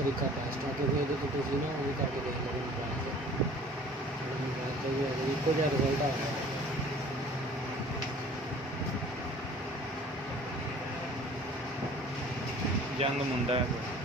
तरीका बेस्ट है क्योंकि ये तो ना वो करके देख लो मोबाइल से भी इको जहा रिजल्ट आ रहा है। यंग मुंडा है।